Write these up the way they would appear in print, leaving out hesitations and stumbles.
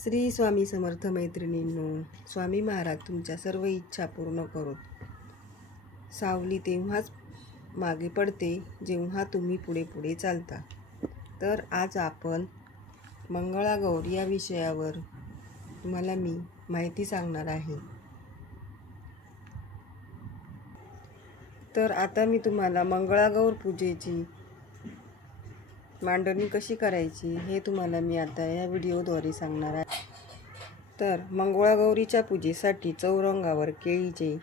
श्री स्वामी समर्थ मैत्रिणींनो, स्वामी महाराज तुमच्या सर्व इच्छा पूर्ण करोत. सावली तेव्हाच मागे पडते जेव्हा तुम्ही पुढे पुढे चालता. तर आज आपण मंगळागौर या विषयावर तुम्हाला मी माहिती सांगणार आहे. तर आता मी तुम्हाला मंगळागौर पूजेची मांडणी कशी करायची हे तुम्हाला मी आता या व्हिडिओद्वारे सांगणार आहे. तर मंगळागौरीच्या पूजेसाठी चौरंगावर केळीचे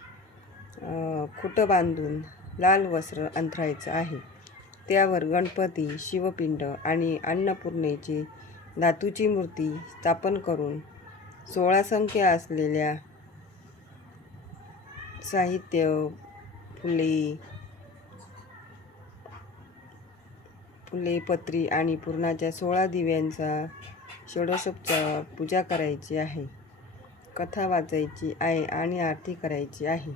खुटं बांधून लाल वस्त्र अंथरायचं आहे. त्यावर गणपती, शिवपिंड आणि अन्नपूर्णेची धातूची मूर्ती स्थापन करून 16 संख्या असलेल्या साहित्य, फुले, पत्री आणि पुरणाच्या 16 दिव्यांचा षोडशोपचार पूजा करायची आहे. कथा वाचायची आहे आणि आरती करायची आहे.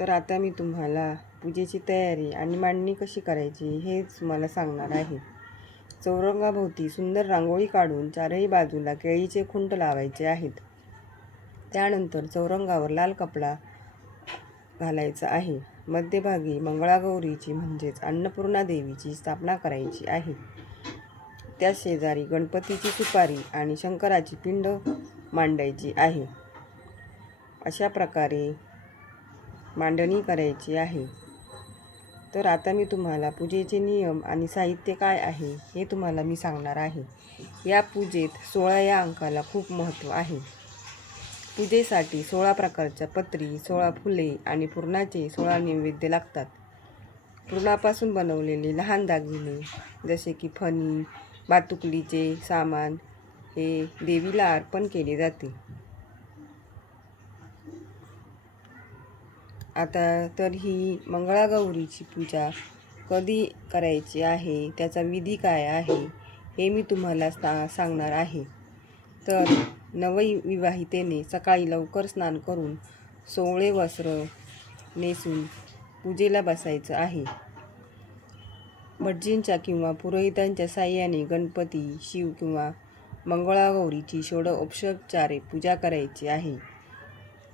तर आता मी तुम्हाला पूजेची तयारी आणि मांडणी कशी करायची हे तुम्हाला सांगणार आहे. चौरंगाभोवती सुंदर रांगोळी काढून चारही बाजूला केळीचे खुंट लावायचे आहेत. त्यानंतर चौरंगावर लाल कपडा घालायचा आहे. मध्यभागी मंगळागौरीची म्हणजेच अन्नपूर्णा देवीची स्थापना करायची आहे. त्या शेजारी गणपतीची सुपारी आणि शंकराची पिंड मांडायची आहे. अशा प्रकारे मांडणी करायची आहे. तर आता मी तुम्हाला पूजेचे नियम आणि साहित्य काय आहे हे तुम्हाला मी सांगणार आहे. या पूजेत 16 या अंकाला खूप महत्त्व आहे. पूजेसाठी 16 प्रकारच्या पत्री, 16 फुले आणि पुरणाचे 16 नैवेद्य लागतात. पुरणापासून बनवलेले लहान दागिने जसे की फणी, भातुकलीचे सामान हे देवीला अर्पण केले जाते. आता तर ही मंगळागौरीची पूजा कधी करायची आहे, त्याचा विधी काय आहे हे मी तुम्हाला सांगणार आहे. तर नवविवाहितेने सकाळी लवकर स्नान करून 16 वस्त्र नेसून पूजेला बसायचं आहे. भटजींच्या किंवा पुरोहितांच्या साहाय्याने गणपती, शिव किंवा मंगळागौरीची षोडशोपचारे पूजा करायची आहे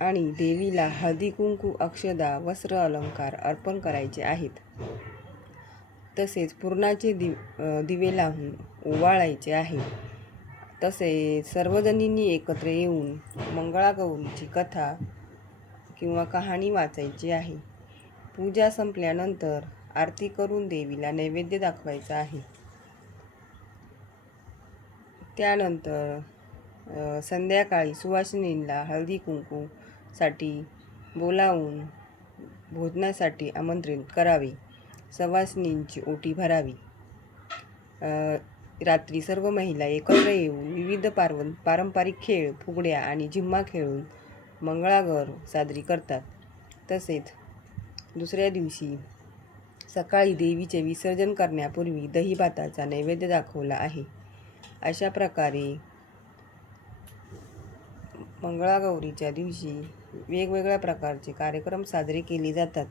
आणि देवीला हळदी कुंकू, अक्षदा, वस्त्र, अलंकार अर्पण करायचे आहेत. तसेच पुरणाचे दिवे लावून ओवाळायचे आहे. तसेच सर्वजणींनी एकत्र येऊन मंगळागौरीची कथा किंवा कहाणी वाचायची आहे. पूजा संपल्यानंतर आरती करून देवीला नैवेद्य दाखवायचा आहे. त्यानंतर संध्याकाळी सुवासिनींना हळदी कुंकूसाठी बोलावून भोजनासाठी आमंत्रित करावे. सवासिनींची ओटी भरावी. रात्री सर्व महिला एकत्र येऊन विविध पारंपरिक खेळ, फुगड्या आणि झिम्मा खेळून मंगळागौर साजरी करतात. तसेच दुसऱ्या दिवशी सकाळी देवीचे विसर्जन करण्यापूर्वी दही भाताचा नैवेद्य दाखवला आहे. अशा प्रकारे मंगळागौरीच्या दिवशी वेगवेगळ्या प्रकारचे कार्यक्रम साजरे केले जातात.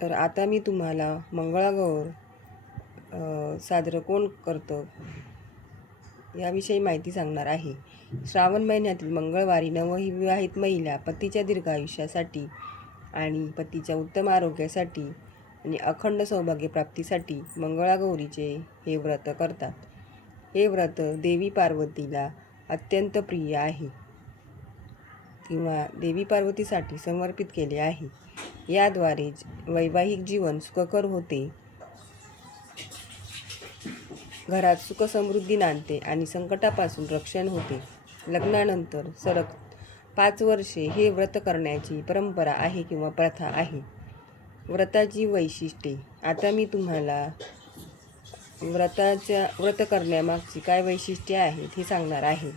तर आता मी तुम्हाला मंगळागौर साजरं कोण करतं याविषयी माहिती सांगणार आहे. श्रावण महिन्यातील मंगळवारी नवविवाहित महिला पतीच्या दीर्घायुष्यासाठी आणि पतीच्या उत्तम आरोग्यासाठी आणि अखंड सौभाग्य प्राप्तीसाठी मंगळागौरीचे हे व्रत करतात. हे व्रत देवी पार्वतीला अत्यंत प्रिय आहे किंवा देवी पार्वतीसाठी समर्पित केले आहे. याद्वारे वैवाहिक जीवन सुखकर होते, घरात सुख समृद्धी नांदते आणि संकटापासून रक्षण होते. लग्नानंतर सलग 5 वर्षे हे व्रत करण्याची परंपरा आहे किंवा प्रथा आहे. व्रताची वैशिष्ट्ये आता मी तुम्हाला व्रत करण्यामागची काय वैशिष्ट्ये आहेत हे सांगणार आहे.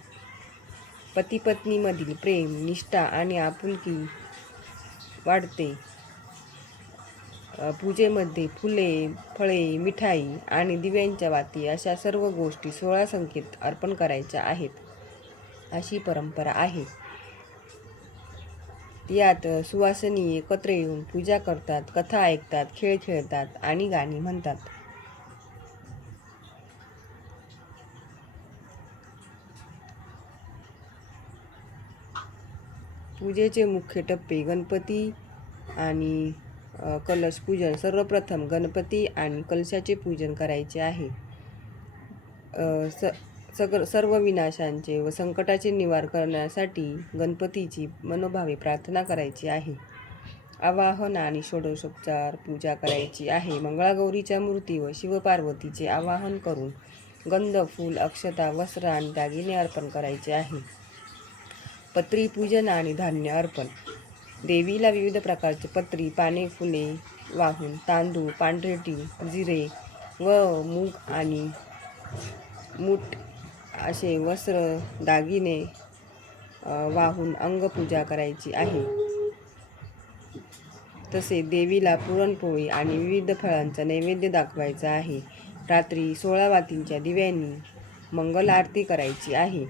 पती पत्नीमधील प्रेम, निष्ठा आणि आपुलकी वाढते. पूजेमध्ये फुले, फळे, मिठाई आणि दिव्यांच्या वाती अशा सर्व गोष्टी 16 संख्येत अर्पण करायच्या आहेत, अशी परंपरा आहे. यात सुवासिनी एकत्र येऊन पूजा करतात, कथा ऐकतात, खेळ खेळतात आणि गाणी म्हणतात. पूजेचे मुख्य टप्पे गणपती आणि कलश पूजन. सर्वप्रथम गणपती आणि कलशाचे पूजन करायचे आहे. सर्व विनाशांचे व संकटाचे निवार करण्यासाठी गणपतीची मनोभावे प्रार्थना करायची आहे. आवाहन आणि षोडशोपचार पूजा करायची आहे. मंगळागौरीच्या मूर्ती व शिवपार्वतीचे आवाहन करून गंध, फूल, अक्षता, वस्त्र आणि दागिने अर्पण करायचे आहे. पत्री पूजन आणि धान्य अर्पण. देवीला विविध प्रकारचे पत्री, पाने, फुले वाहून तांदूळ, पांढरे तीळ, जिरे व मूग आणि मूठ असे वस्त्र, दागिने वाहून अंगपूजा करायची आहे. तसेच देवीला पुरणपोळी आणि विविध फळांचा नैवेद्य दाखवायचा आहे. रात्री 16 वातींच्या दिव्यांनी मंगल आरती करायची आहे.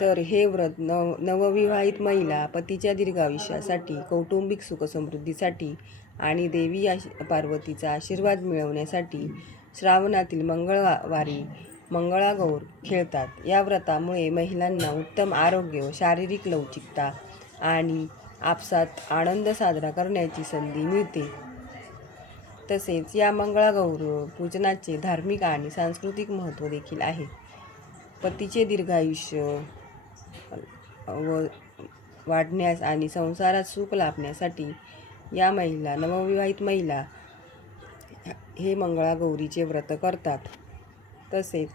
तर हे व्रत नवविवाहित महिला पतीच्या दीर्घायुष्यासाठी, कौटुंबिक सुखसमृद्धीसाठी आणि देवी पार्वतीचा आशीर्वाद मिळवण्यासाठी श्रावणातील मंगळवारी मंगळागौर खेळतात. या व्रतामुळे महिलांना उत्तम आरोग्य व शारीरिक लवचिकता आणि आपसात आनंद साजरा करण्याची संधी मिळते. तसेच या मंगळागौर पूजनाचे धार्मिक आणि सांस्कृतिक महत्त्व देखील आहे. पतीचे दीर्घायुष्य वाढण्यास आणि संसारात सुख लाभण्यासाठी या नवविवाहित महिला हे मंगळागौरीचे व्रत करतात. तसेच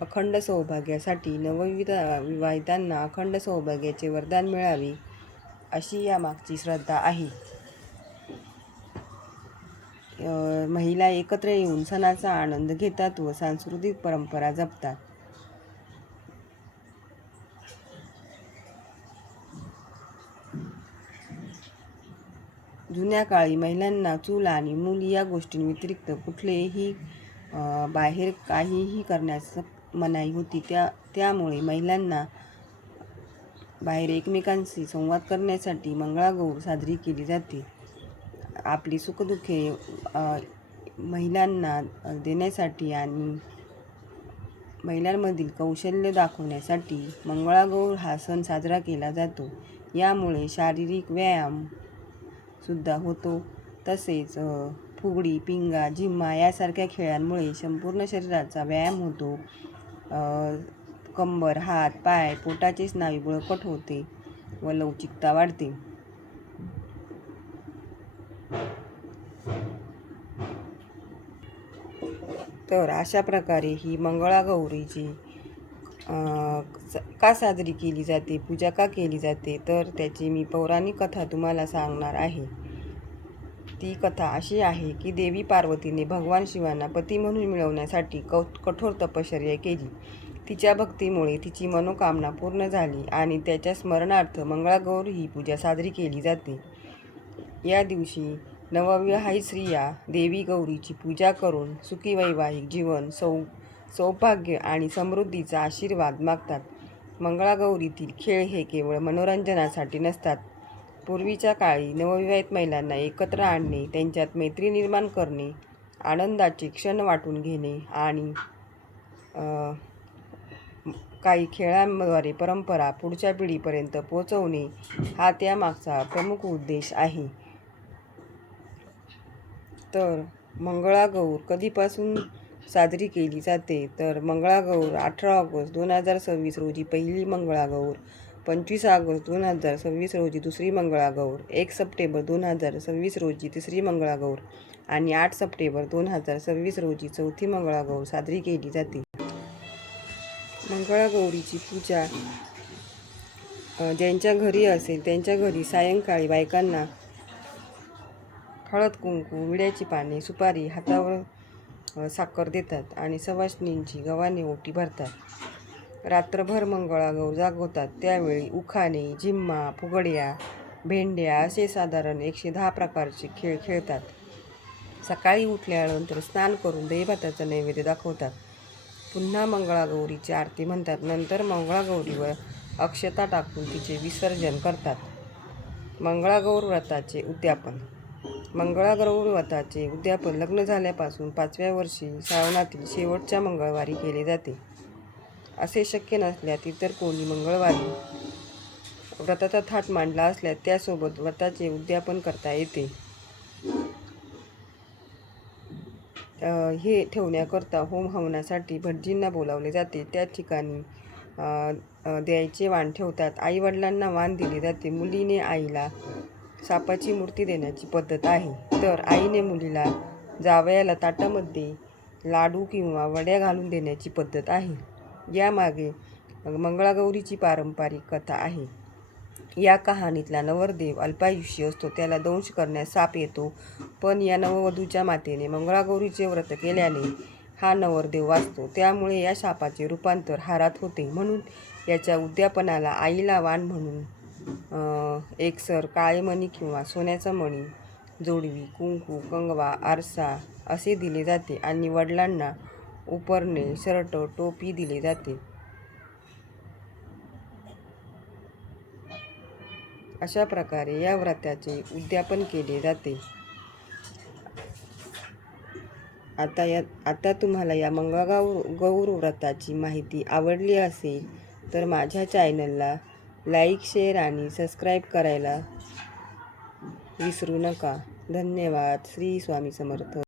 अखंड सौभाग्यासाठी नवविवाहितांना अखंड सौभाग्याचे वरदान मिळावे अशी यामागची श्रद्धा आहे. महिला एकत्र येऊन सणाचा आनंद घेतात व सांस्कृतिक परंपरा जपतात. जुन्या काळी महिलांना चूल आणि मूल या गोष्टींव्यतिरिक्त कुठलेही बाहेर काहीही करण्यास मनाई होती. त्यामुळे महिलांना बाहेर एकमेकांशी संवाद करण्यासाठी मंगळागौर साजरी केली जाते. आपली सुखदुःखे महिलांना देण्यासाठी आणि महिलांमधील कौशल्य दाखवण्यासाठी मंगळागौर हा सण साजरा केला जातो. यामुळे शारीरिक व्यायाम सुद्धा होतो. तसेच फुगडी, पिंगा, झिम्मा यासारख्या खेळांमुळे संपूर्ण शरीराचा व्यायाम होतो. कंबर, हात, पाय, पोटाचे स्नायू बळकट होते व लवचिकता वाढते. तर अशा प्रकारे ही मंगळागौरीची का साजरी केली जाते, पूजा का केली जाते, तर त्याची मी पौराणिक कथा तुम्हाला सांगणार आहे. ती कथा अशी आहे की देवी पार्वतीने भगवान शिवांना पती म्हणून मिळवण्यासाठी कठोर तपश्चर्या केली. तिच्या भक्तीमुळे तिची मनोकामना पूर्ण झाली आणि त्याच्या स्मरणार्थ मंगळागौर ही पूजा साजरी केली जाते. या दिवशी नवविवाहित स्त्रिया देवी गौरीची पूजा करून सुखी वैवाहिक जीवन, सौभाग्य आणि समृद्धीचा आशीर्वाद मागतात. मंगळागौरीतील खेळ हे केवळ मनोरंजनासाठी नसतात. पूर्वीच्या काळी नवविवाहित महिलांना एकत्र आणणे, त्यांच्यात मैत्री निर्माण करणे, आनंदाचे क्षण वाटून घेणे आणि काही खेळांद्वारे परंपरा पुढच्या पिढीपर्यंत पोहोचवणे हा त्यामागचा प्रमुख उद्देश आहे. तर मंगळागौर कधीपासून साजरी केली जाते, तर मंगळागौर 18 ऑगस्ट 2026 रोजी पहिली मंगळागौर, 25 ऑगस्ट 2026 रोजी दुसरी मंगळागौर, 1 सप्टेंबर 2026 रोजी तिसरी मंगळागौर आणि 8 सप्टेंबर 2026 रोजी चौथी मंगळागौर साजरी केली जाते. मंगळागौरीची पूजा ज्यांच्या घरी असेल त्यांच्या घरी सायंकाळी हळद कुंकू, विड्याची पाने, सुपारी, हातावर साखर देतात आणि सवाष्णींची गव्हाने ओटी भरतात. रात्रभर मंगळागौर जागवतात. त्यावेळी उखाणे, झिम्मा, फुगड्या, भेंड्या असे साधारण 110 प्रकारचे खेळ खेळतात. सकाळी उठल्यानंतर स्नान करून दहीभाताचा नैवेद्य दाखवतात. पुन्हा मंगळागौरीची आरती म्हणतात. नंतर मंगळागौरीवर अक्षता टाकून तिचे विसर्जन करतात. मंगळागौर व्रताचे उद्यापन. मंगळागौर व्रताचे उद्यापन लग्न झाल्यापासून 5व्या वर्षी श्रावणातील शेवटच्या मंगळवारी केले जाते. असे शक्य नसल्यास इतर कोणी मंगळवारी व्रताचा थाट मांडला असल्यास त्यासोबत व्रताचे उद्यापन करता येते. हे ठेवण्याकरता होम हवनासाठी भटजींना बोलावले जाते. त्या ठिकाणी द्यायचे वाण ठेवतात. आई वडिलांना वाण दिले जाते. मुलीने आईला सापाची मूर्ती देण्याची पद्धत आहे, तर आईने मुलीला जावयाला ताटामध्ये लाडू किंवा वड्या घालून देण्याची पद्धत आहे. यामागे मंगळागौरीची पारंपरिक कथा आहे. या कहाणीतला नवरदेव अल्पायुष्य असतो. त्याला दंश करण्यास साप येतो, पण या नववधूच्या मातेने मंगळागौरीचे व्रत केल्याने हा नवरदेव वाचतो. त्यामुळे या सापाचे रूपांतर हारात होते. म्हणून याच्या उद्यापनाला आईला वाण म्हणून एकसर काळे मणी किंवा सोन्याचा मणी, जोडवी, कुंकू, कंगवा, आरसा असे दिले जाते आणि वडिलांना उपरणे, शर्ट, टोपी दिले जाते. अशा प्रकारे या व्रताचे उद्यापन केले जाते. आता तुम्हाला या मंगळागौर व्रताची माहिती आवडली असेल तर माझ्या चॅनलला लाईक, शेअर आणि सबस्क्राईब करायला विसरू नका. धन्यवाद. श्री स्वामी समर्थ.